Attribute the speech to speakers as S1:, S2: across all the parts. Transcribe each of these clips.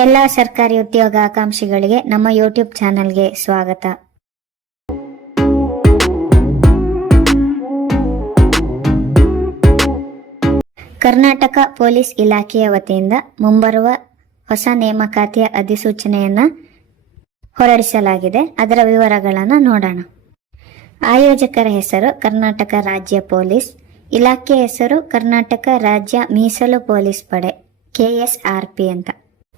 S1: ಎಲ್ಲ ಸರ್ಕಾರಿ ಉದ್ಯೋಗ ಆಕಾಂಕ್ಷಿಗಳಿಗೆ ನಮ್ಮ ಯೂಟ್ಯೂಬ್ ಚಾನೆಲ್ಗೆ ಸ್ವಾಗತ. ಕರ್ನಾಟಕ ಪೊಲೀಸ್ ಇಲಾಖೆಯ ವತಿಯಿಂದ ಮುಂಬರುವ ಹೊಸ ನೇಮಕಾತಿಯ ಅಧಿಸೂಚನೆಯನ್ನು ಹೊರಡಿಸಲಾಗಿದೆ. ಅದರ ವಿವರಗಳನ್ನು ನೋಡೋಣ. ಆಯೋಜಕರ ಹೆಸರು ಕರ್ನಾಟಕ ರಾಜ್ಯ ಪೊಲೀಸ್ ಇಲಾಖೆ ಹೆಸರು ಕರ್ನಾಟಕ ರಾಜ್ಯ ಮೀಸಲು ಪೊಲೀಸ್ ಪಡೆ, ಕೆಎಸ್ಆರ್ಪಿ ಅಂತ.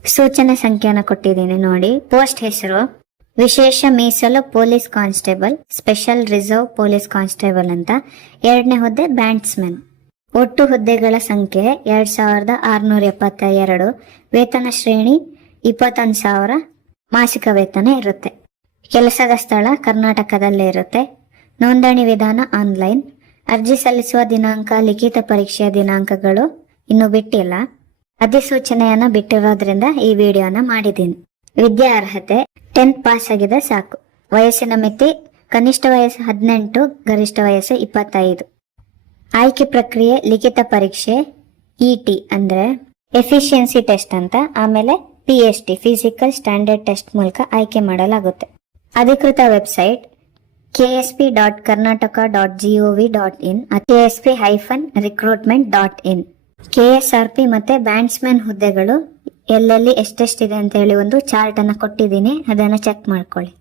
S1: ಸೂಚನೆ ಸಂಖ್ಯಾನ ಕೊಟ್ಟಿದ್ದೀನಿ ನೋಡಿ. ಪೋಸ್ಟ್ ಹೆಸರು, ವಿಶೇಷ ಮೀಸಲು police constable, special reserve police constable ಅಂತ. ಎರಡನೇ ಹುದ್ದೆ ಬ್ಯಾಂಡ್ಸ್ಮನ್ ಒಟ್ಟು ಹುದ್ದೆಗಳ ಸಂಖ್ಯೆ ಎರಡ್ ಸಾವಿರದ ಆರುನೂರ ಎಪ್ಪತ್ತ ಎರಡು ವೇತನ ಶ್ರೇಣಿ ಇಪ್ಪತ್ತೊಂದು ಸಾವಿರ. ಮಾಸಿಕ ವೇತನ ಇರುತ್ತೆ. ಕೆಲಸದ ಸ್ಥಳ ಕರ್ನಾಟಕದಲ್ಲೇ ಇರುತ್ತೆ. ನೋಂದಣಿ ವಿಧಾನ ಆನ್ಲೈನ್. ಅರ್ಜಿ ಸಲ್ಲಿಸುವ ದಿನಾಂಕ, ಲಿಖಿತ ಪರೀಕ್ಷೆಯ ದಿನಾಂಕಗಳು ಇನ್ನು ಬಿಟ್ಟಿಲ್ಲ. ಅಧಿಸೂಚನೆಯನ್ನ ಬಿಟ್ಟಿರೋದ್ರಿಂದ ಈ ವಿಡಿಯೋನ ಮಾಡಿದ್ದೀನಿ. ವಿದ್ಯಾರ್ಹತೆ ಟೆಂತ್ ಪಾಸ್ ಆಗಿದೆ ಸಾಕು. ವಯಸ್ಸಿನ ಮಿತಿ, ಕನಿಷ್ಠ ವಯಸ್ಸು ಹದಿನೆಂಟು, ಗರಿಷ್ಠ ವಯಸ್ಸು ಇಪ್ಪತ್ತೈದು. ಆಯ್ಕೆ ಪ್ರಕ್ರಿಯೆ, ಲಿಖಿತ ಪರೀಕ್ಷೆ, ಇ ಟಿ ಅಂದ್ರೆ ಎಫಿಷಿಯನ್ಸಿ ಟೆಸ್ಟ್ ಅಂತ, ಆಮೇಲೆ P S T physical standard test ಮೂಲಕ ಆಯ್ಕೆ ಮಾಡಲಾಗುತ್ತೆ. ಅಧಿಕೃತ website KSP dot Karnataka dot GOV dot in, K S P hyphen recruitment dot in. KSRP ಮತ್ತೆ ಬ್ಯಾಂಡ್ಸ್ಮನ್ ಹುದ್ದೆಗಳು ಎಲ್ಲೆಲ್ಲಿ ಎಷ್ಟೆಷ್ಟಿದೆ ಅಂತ ಹೇಳಿ ಒಂದು ಚಾರ್ಟ್ ಅನ್ನ ಕೊಟ್ಟಿದ್ದೀನಿ. ಅದನ್ನ ಚೆಕ್ ಮಾಡ್ಕೊಳ್ಳಿ.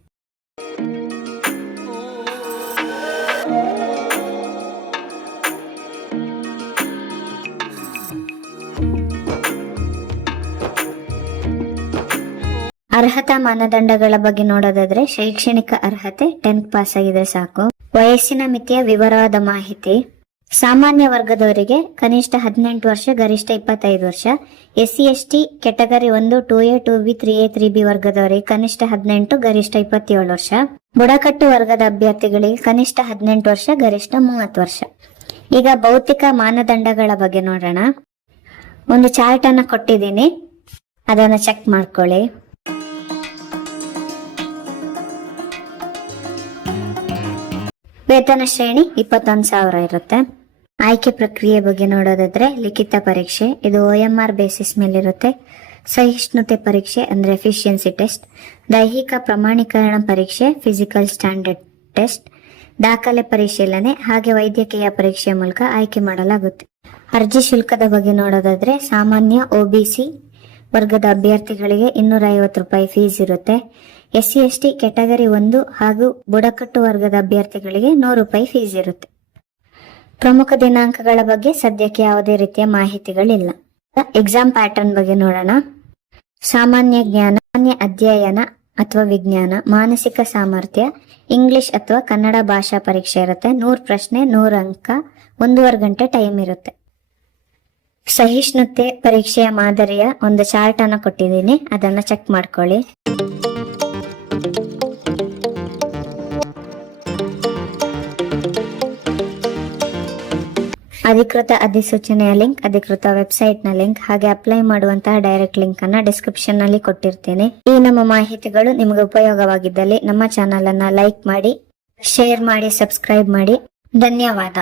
S1: ಅರ್ಹತಾ ಮಾನದಂಡಗಳ ಬಗ್ಗೆ ನೋಡೋದಾದ್ರೆ ಶೈಕ್ಷಣಿಕ ಅರ್ಹತೆ ಟೆಂತ್ ಪಾಸ್ ಆಗಿದ್ರೆ ಸಾಕು. ವಯಸ್ಸಿನ ಮಿತಿಯ ವಿವರವಾದ ಮಾಹಿತಿ. ಸಾಮಾನ್ಯ ವರ್ಗದವರಿಗೆ ಕನಿಷ್ಠ ಹದಿನೆಂಟು ವರ್ಷ, ಗರಿಷ್ಠ ಇಪ್ಪತ್ತೈದು ವರ್ಷ. S C S T category ಒಂದು, two A, two B, three A, three B ವರ್ಗದವರಿಗೆ ಕನಿಷ್ಠ ಹದಿನೆಂಟು, ಗರಿಷ್ಠ ಇಪ್ಪತ್ತೇಳು ವರ್ಷ. ಬುಡಕಟ್ಟು ವರ್ಗದ ಅಭ್ಯರ್ಥಿಗಳಿಗೆ ಕನಿಷ್ಠ ಹದಿನೆಂಟು ವರ್ಷ, ಗರಿಷ್ಠ ಮೂವತ್ತು ವರ್ಷ. ಈಗ ಭೌತಿಕ ಮಾನದಂಡಗಳ ಬಗ್ಗೆ ನೋಡೋಣ. ಒಂದು ಚಾರ್ಟ್ ಅನ್ನ ಕೊಟ್ಟಿದ್ದೀನಿ. ಅದನ್ನ ಚೆಕ್ ಮಾಡ್ಕೊಳ್ಳಿ. ವೇತನ ಶ್ರೇಣಿ ಇಪ್ಪತ್ತೊಂದು ಸಾವಿರ ಇರುತ್ತೆ. ಆಯ್ಕೆ ಪ್ರಕ್ರಿಯೆ ಬಗ್ಗೆ ನೋಡೋದಾದ್ರೆ ಲಿಖಿತ ಪರೀಕ್ಷೆ. ಇದು ಒ ಎಂ ಆರ್ ಬೇಸಿಸ್ ಮೇಲಿರುತ್ತೆ. ಸಹಿಷ್ಣುತೆ ಪರೀಕ್ಷೆ ಅಂದ್ರೆ ಎಫಿಷಿಯನ್ಸಿ ಟೆಸ್ಟ್ ದೈಹಿಕ ಪ್ರಮಾಣೀಕರಣ ಪರೀಕ್ಷೆ ಫಿಸಿಕಲ್ ಸ್ಟ್ಯಾಂಡರ್ಡ್ ಟೆಸ್ಟ್ ದಾಖಲೆ ಪರಿಶೀಲನೆ ಹಾಗೆ ವೈದ್ಯಕೀಯ ಪರೀಕ್ಷೆ ಮೂಲಕ ಆಯ್ಕೆ ಮಾಡಲಾಗುತ್ತೆ. ಅರ್ಜಿ ಶುಲ್ಕದ ಬಗ್ಗೆ ನೋಡೋದಾದ್ರೆ ಸಾಮಾನ್ಯ ಒಬಿಸಿ ವರ್ಗದ ಅಭ್ಯರ್ಥಿಗಳಿಗೆ ಇನ್ನೂರ ಐವತ್ತು ರೂಪಾಯಿ ಫೀಸ್ ಇರುತ್ತೆ. S C S T category ಒಂದು ಹಾಗೂ ಬುಡಕಟ್ಟು ವರ್ಗದ ಅಭ್ಯರ್ಥಿಗಳಿಗೆ ನೂರು ರೂಪಾಯಿ ಫೀಸ್ ಇರುತ್ತೆ. ಪ್ರಮುಖ ದಿನಾಂಕಗಳ ಬಗ್ಗೆ ಸದ್ಯಕ್ಕೆ ಯಾವುದೇ ರೀತಿಯ ಮಾಹಿತಿಗಳಿಲ್ಲ. ಎಕ್ಸಾಮ್ ಪ್ಯಾಟರ್ನ್ ಬಗ್ಗೆ ನೋಡೋಣ. ಸಾಮಾನ್ಯ ಜ್ಞಾನ, ಸಾಮಾನ್ಯ ಅಧ್ಯಯನ ಅಥವಾ ವಿಜ್ಞಾನ, ಮಾನಸಿಕ ಸಾಮರ್ಥ್ಯ ಇಂಗ್ಲಿಷ್ ಅಥವಾ ಕನ್ನಡ ಭಾಷಾ ಪರೀಕ್ಷೆ ಇರುತ್ತೆ. ನೂರು ಪ್ರಶ್ನೆ, ನೂರು ಅಂಕ, ಒಂದೂವರೆ ಗಂಟೆ ಟೈಮ್ ಇರುತ್ತೆ. ಸಹಿಷ್ಣುತೆ ಪರೀಕ್ಷೆಯ ಮಾದರಿಯ ಒಂದು ಚಾರ್ಟ್ ಅನ್ನು ಕೊಟ್ಟಿದ್ದೀನಿ. ಅದನ್ನ ಚೆಕ್ ಮಾಡ್ಕೊಳ್ಳಿ. ಅಧಿಕೃತ ಅಧಿಸೂಚನೆಯ ಲಿಂಕ್, ಅಧಿಕೃತ ವೆಬ್ಸೈಟ್ನ ಲಿಂಕ್, ಹಾಗೆ ಅಪ್ಲೈ ಮಾಡುವಂತಹ ಡೈರೆಕ್ಟ್ ಲಿಂಕ್ ಅನ್ನ ಡಿಸ್ಕ್ರಿಪ್ಷನ್ನಲ್ಲಿ ಕೊಟ್ಟಿರ್ತೇನೆ. ಈ ನಮ್ಮ ಮಾಹಿತಿಗಳು ನಿಮಗೆ ಉಪಯೋಗವಾಗಿದ್ದಲ್ಲಿ ನಮ್ಮ ಚಾನೆಲ್ ಅನ್ನ ಲೈಕ್ ಮಾಡಿ ಶೇರ್ ಮಾಡಿ ಸಬ್ಸ್ಕ್ರೈಬ್ ಮಾಡಿ. ಧನ್ಯವಾದ.